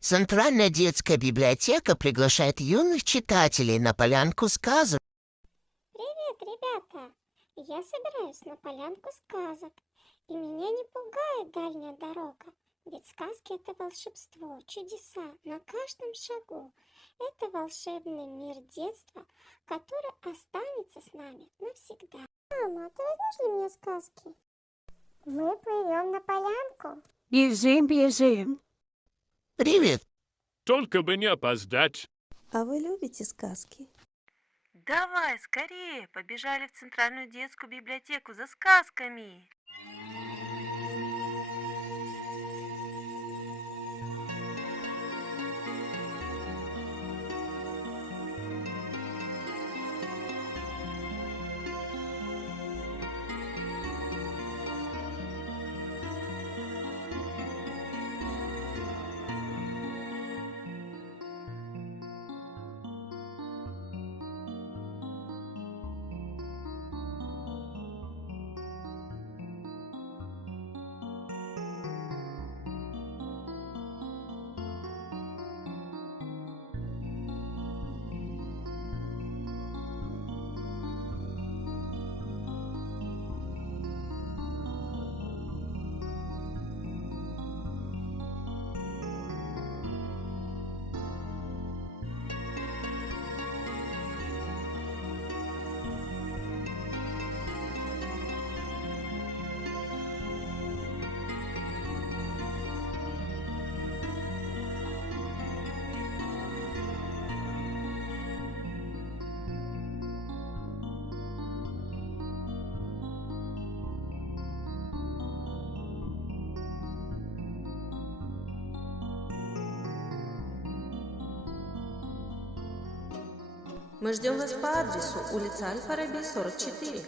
Центральная детская библиотека приглашает юных читателей на полянку сказок. Привет, ребята! Я собираюсь на полянку сказок, и меня не пугает дальняя дорога, ведь сказки — это волшебство, чудеса на каждом шагу. Это волшебный мир детства, который останется с нами навсегда. Мама, ты возьмешь ли мне сказки? Мы плывем на полянку. Бежим, бежим. Привет! Только бы не опоздать. А вы любите сказки? Давай, скорее, побежали в Центральную детскую библиотеку за сказками. Мы ждем вас по адресу улица Аль-Фараби, 44.